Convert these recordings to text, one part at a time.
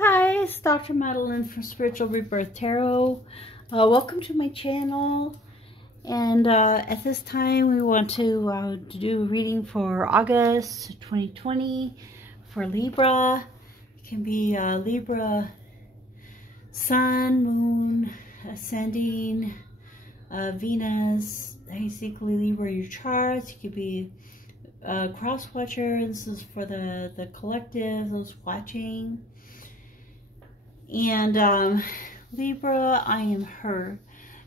Hi, it's Dr. Madelyn from Spiritual Rebirth Tarot. Welcome to my channel. And at this time, we want to do a reading for August 2020 for Libra. It can be Libra, Sun, Moon, Ascending, Venus, basically Libra your charts. You could be a cross watcher. This is for the collective, those watching. And Libra, I am her,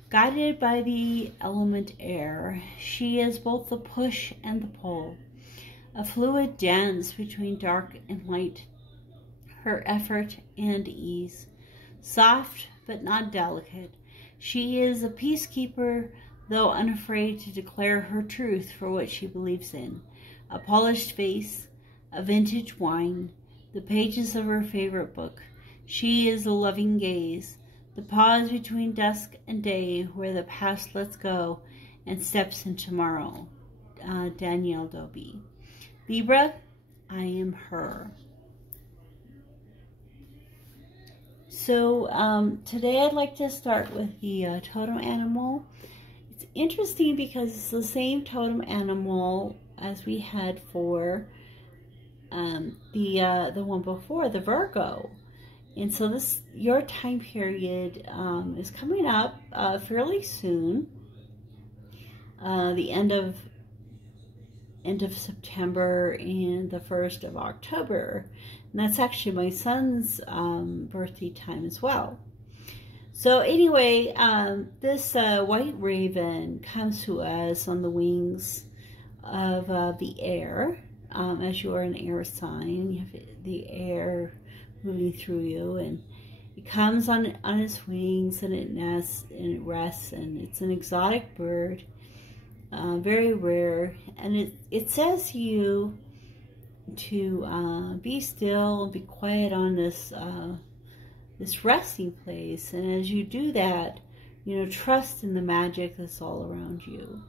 guided by the element air. She is both the push and the pull, a fluid dance between dark and light, her effort and ease, soft but not delicate. She is a peacekeeper, though unafraid to declare her truth for what she believes in. A polished face, a vintage wine, the pages of her favorite book. She is a loving gaze, the pause between dusk and day where the past lets go and steps into tomorrow. Danielle Dobie. Libra, I am her. So today I'd like to start with the totem animal. It's interesting because it's the same totem animal as we had for the one before, the Virgo. And so your time period is coming up fairly soon, the end of September and the 1st of October. And that's actually my son's birthday time as well. So anyway, this white raven comes to us on the wings of the air. As you are an air sign, you have the air moving through you, and it comes on its wings, and it nests and it rests, and it's an exotic bird, very rare, and it says you to be still and be quiet on this this resting place. And as you do that, trust in the magic that's all around you.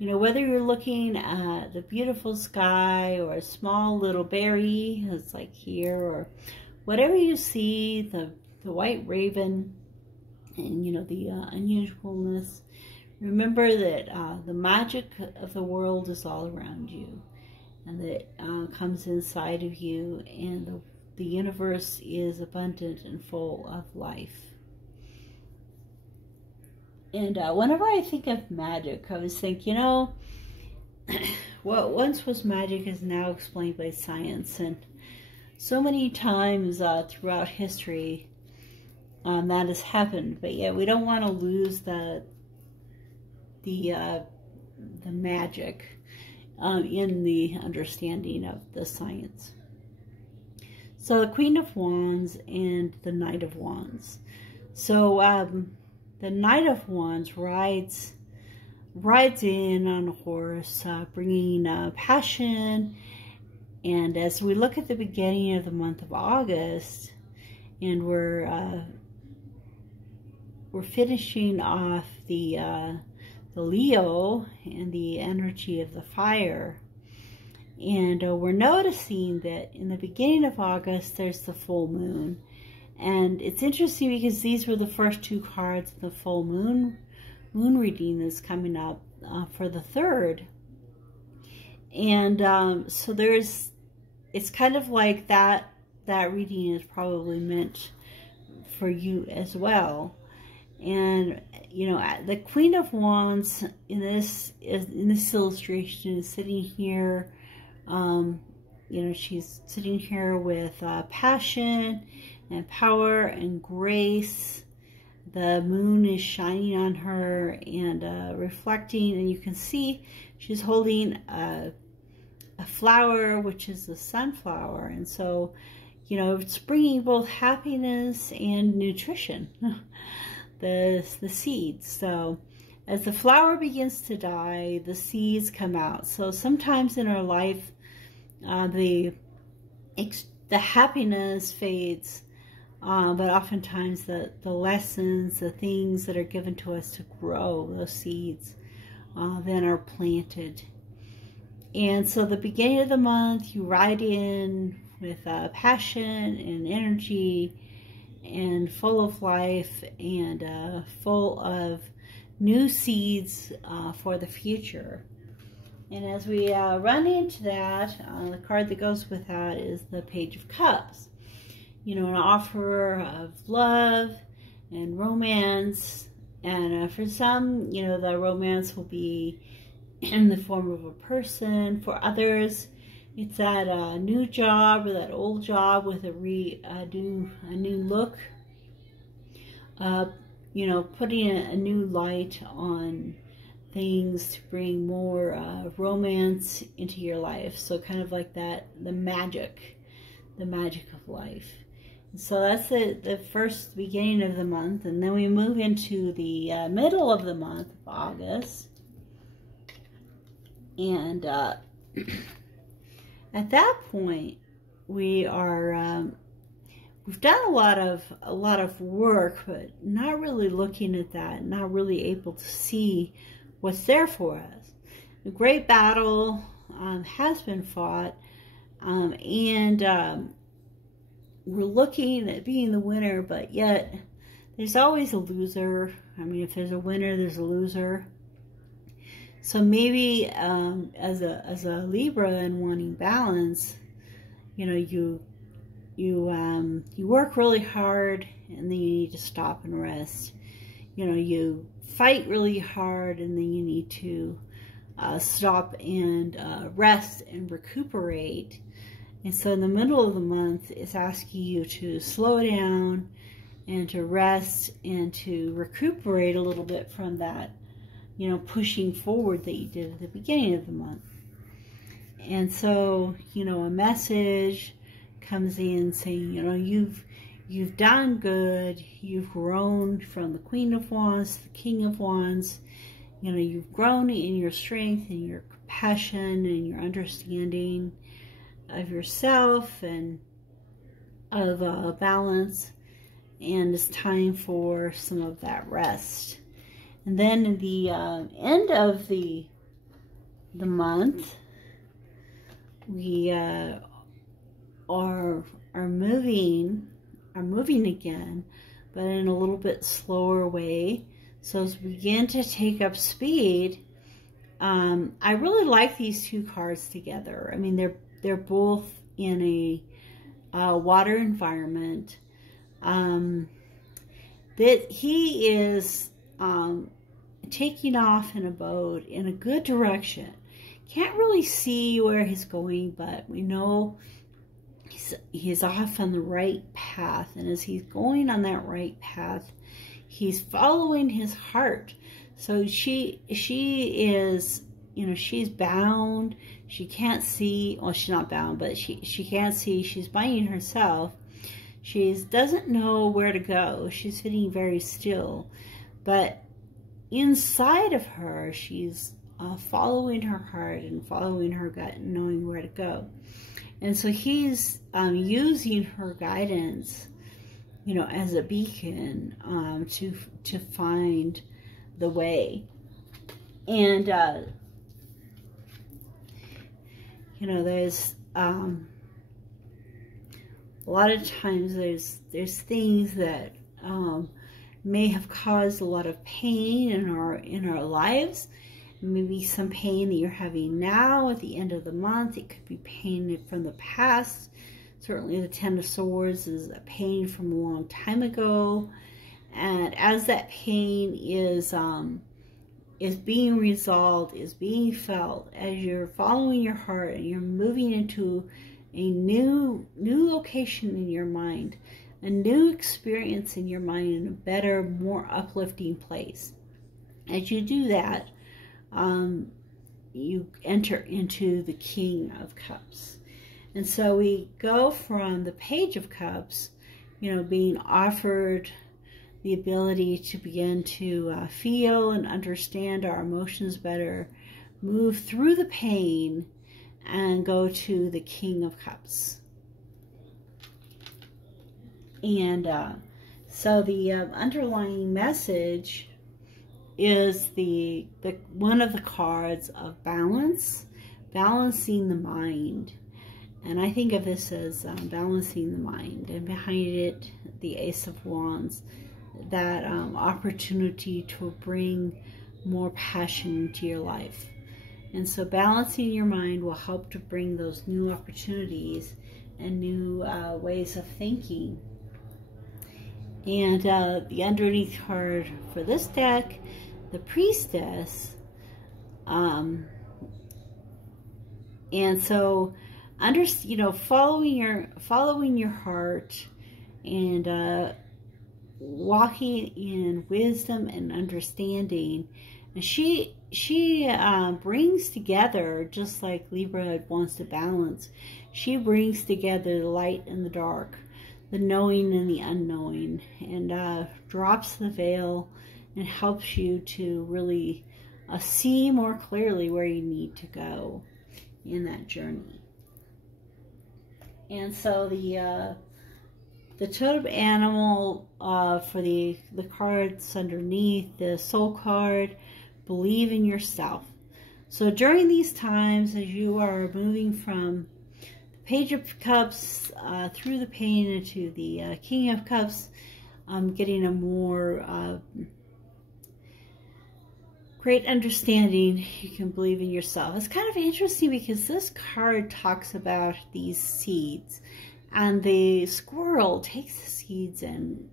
Whether you're looking at the beautiful sky or a small little berry that's like here, or whatever you see, the white raven, and the unusualness, remember that the magic of the world is all around you, and that comes inside of you, and the universe is abundant and full of life. And whenever I think of magic, I always think, what once was magic is now explained by science. And so many times throughout history that has happened, but yet we don't want to lose the magic in the understanding of the science. So the Queen of Wands and the Knight of Wands. So the Knight of Wands rides in on a horse, bringing passion. And as we look at the beginning of the month of August, and we're finishing off the Leo and the energy of the fire, and we're noticing that in the beginning of August there's the full moon. And it's interesting because these were the first two cards of the full moon reading that's coming up for the 3rd. And so it's kind of like that reading is probably meant for you as well. And the Queen of Wands in this illustration is sitting here. She's sitting here with passion and power and grace. The moon is shining on her and reflecting, and you can see she's holding a flower, which is the sunflower. And so, it's bringing both happiness and nutrition, the seeds. So as the flower begins to die, the seeds come out. So sometimes in our life, the happiness fades, but oftentimes the lessons, the things that are given to us to grow those seeds, then are planted. And so the beginning of the month, you ride in with passion and energy, and full of life and full of new seeds for the future. And as we run into that, the card that goes with that is the Page of Cups. You know, an offer of love and romance. And for some, you know, the romance will be in the form of a person. For others, it's that new job or that old job with a new look. You know, putting a new light on things to bring more romance into your life. So kind of like that, the magic of life. And so that's the first beginning of the month. And then we move into the middle of the month of August. And at that point, we are we've done a lot of work, but not really looking at that, not really able to see what's there for us. A great battle has been fought, and we're looking at being the winner, but yet there's always a loser. I mean, if there's a winner, there's a loser. So maybe as a Libra and wanting balance, you know, you work really hard and then you need to stop and rest. You know, you fight really hard and then you need to stop and rest and recuperate. And so in the middle of the month, it's asking you to slow down and to rest and to recuperate a little bit from that, you know, pushing forward that you did at the beginning of the month. And so, you know, a message comes in saying, you know, you've done good, you've grown from the Queen of Wands to the King of Wands. You know, you've grown in your strength and your compassion and your understanding of yourself and of balance, and it's time for some of that rest. And then at the end of the month, we are moving again, but in a little bit slower way. So as we begin to take up speed, I really like these two cards together. I mean, they're both in a water environment. That he is taking off in a boat in a good direction. Can't really see where he's going, but we know he's off on the right path. And as he's going on that right path, he's following his heart. So she is, you know, she's bound. She can't see. Well, she's not bound, but she can't see. She's binding herself. She doesn't know where to go. She's sitting very still. But inside of her, she's following her heart and following her gut and knowing where to go. And so he's using her guidance, you know, as a beacon to find the way. And you know, there's a lot of times there's things that may have caused a lot of pain in our lives. Maybe some pain that you're having now at the end of the month. It could be pain from the past. Certainly the Ten of Swords is a pain from a long time ago. And as that pain is being resolved, is being felt, as you're following your heart and you're moving into a new location in your mind, a new experience in your mind in a better, more uplifting place. As you do that, you enter into the King of Cups. And so we go from the Page of Cups, you know, being offered the ability to begin to feel and understand our emotions better, move through the pain, and go to the King of Cups. And so the underlying message is the one of the cards of balance, balancing the mind. And I think of this as balancing the mind, and behind it, the Ace of Wands, that opportunity to bring more passion into your life. And so balancing your mind will help to bring those new opportunities and new ways of thinking. And the underneath card for this deck, the Priestess. And so, following your heart and walking in wisdom and understanding. And she brings together, just like Libra wants to balance, she brings together the light and the dark, the knowing and the unknowing, and drops the veil and helps you to really see more clearly where you need to go in that journey. And so the totem animal for the cards underneath, the soul card, believe in yourself. So during these times, as you are moving from the Page of Cups through the pain into the King of Cups, getting a more great understanding, you can believe in yourself. It's kind of interesting because this card talks about these seeds, and the squirrel takes the seeds and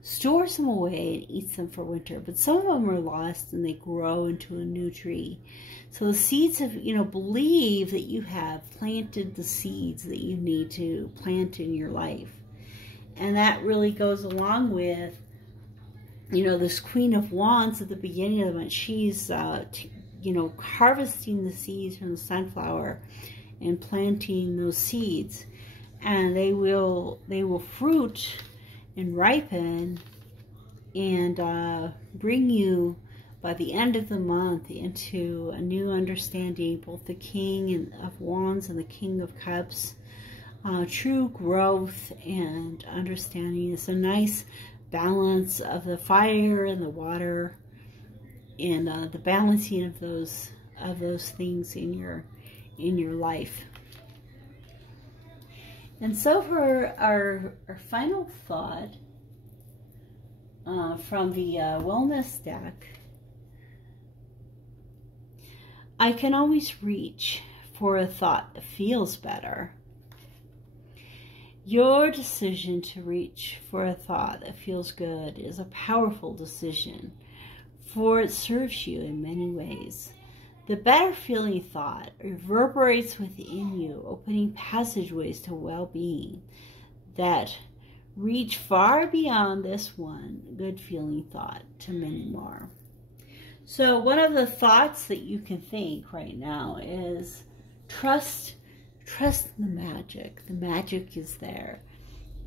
stores them away and eats them for winter. But some of them are lost and they grow into a new tree. So the seeds have, believe that you have planted the seeds that you need to plant in your life. And that really goes along with, this Queen of Wands at the beginning of the month. She's, harvesting the seeds from the sunflower and planting those seeds. And they will fruit and ripen and bring you, by the end of the month, into a new understanding, both the King of Wands and the King of Cups. True growth and understanding. It's a nice balance of the fire and the water, and the balancing of those things in your life. And so for our final thought from the Wellness deck, I can always reach for a thought that feels better. Your decision to reach for a thought that feels good is a powerful decision, for it serves you in many ways. The better feeling thought reverberates within you, opening passageways to well-being that reach far beyond this one good feeling thought to many more. So one of the thoughts that you can think right now is trust the magic. The magic is there.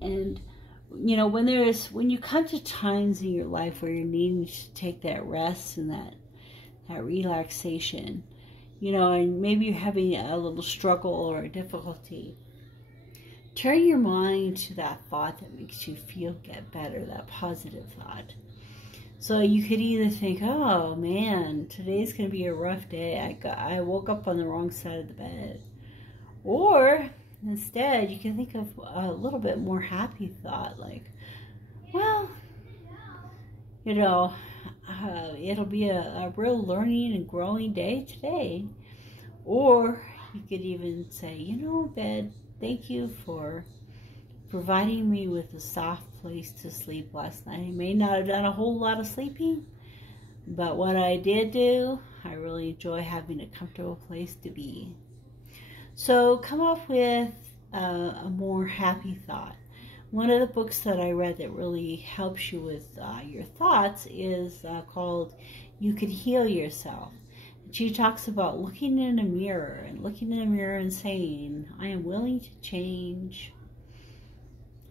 And when you come to times in your life where you're needing to take that rest and that relaxation, and maybe you're having a little struggle or a difficulty, turn your mind to that thought that makes you get better, that positive thought. So you could either think, oh man, today's going to be a rough day. I woke up on the wrong side of the bed. Or instead, you can think of a little bit more happy thought, like, well, it'll be a real learning and growing day today. Or you could even say, bed, thank you for providing me with a soft place to sleep last night. I may not have done a whole lot of sleeping, but what I did do, I really enjoy having a comfortable place to be. So come up with a more happy thought. One of the books that I read that really helps you with your thoughts is called You Can Heal Yourself. She talks about looking in a mirror and saying, I am willing to change.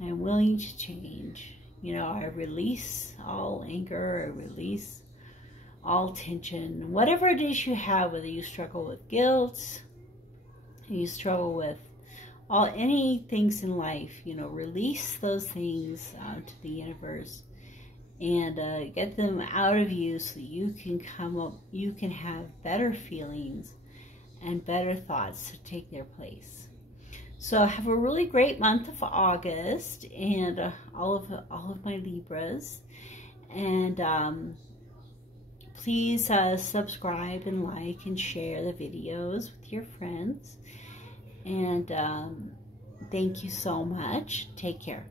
I am willing to change. I release all anger, I release all tension. Whatever it is you have, whether you struggle with guilt, you struggle with any things in life, release those things out to the universe and get them out of you so you can you can have better feelings and better thoughts to take their place. So have a really great month of August, and all of my Libras. And please subscribe and like and share the videos with your friends. And thank you so much. Take care.